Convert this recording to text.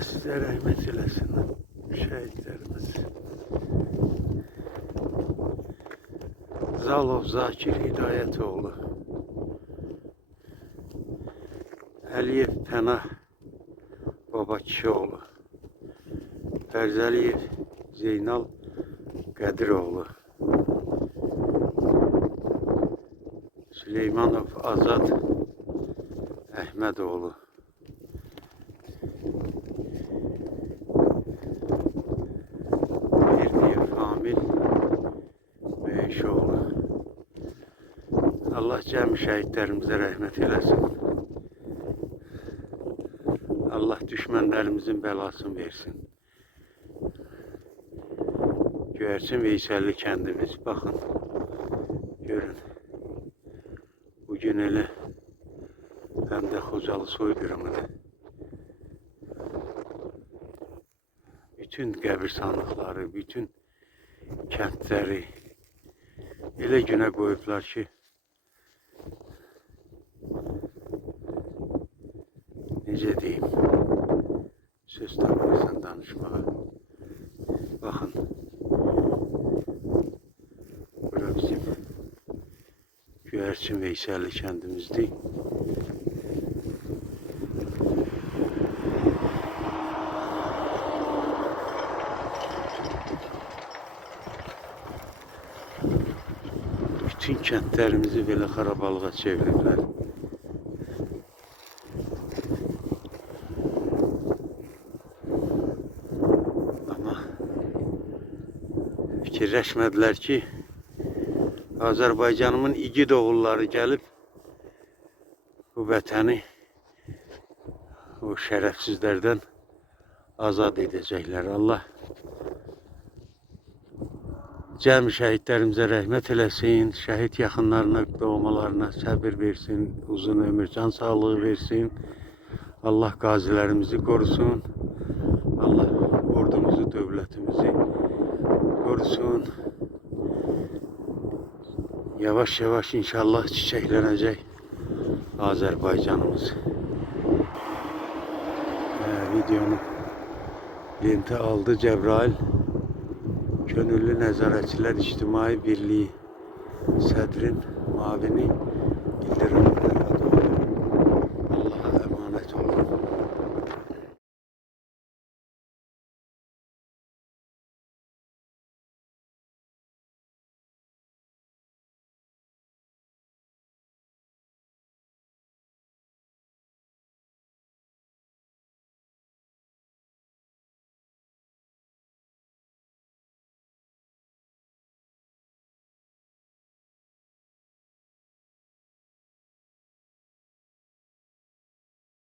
Allah size rahmet eylesin şehitlerimiz. Zalov Zakir Hidayetoğlu, Əliyev Pənah Babakişioğlu, Bərzəliyev Zeynal Qədiroğlu, Süleymanov Azad Əhmədoğlu, Berdiyev Famil Meyşoğlu. Allah cəmi şəhidlərimizə rəhmət eləsin. Allah düşmənlərimizin bəlasını versin. Göyərçin Veysəlli kəndimiz. Baxın, görün. Bugün elə həm də Xocalı soyqırımıdır. Bütün qəbirstanlıqları, bütün kəndləri elə günə qoyublar ki, necə deyim, söz tapmırsan danışmağa. Baxın, bura bizim Göyərçin Veysəlli kəndimizdir. Bütün kəndlərimizi belə xarabalığa çeviriblər. Amma fikirləşmədilər ki, Azərbaycanımın igid oğulları gəlib bu vətəni o şərəfsizlərdən azad edəcəklər. Allah cəmi şəhidlərimizə rəhmət eləsin, şəhid yaxınlarına, doğmalarına səbir versin, uzun ömür, can sağlığı versin. Allah qazilərimizi qorusun. Allah ordumuzu, dövlətimizi qorusun. Yavaş-yavaş inşallah çiçəklənəcək Azərbaycanımız. Videonu lentə aldı Cəbrayıl. Könüllü Nəzarətçilər İctimai Birliği sədrin mavini bildirim.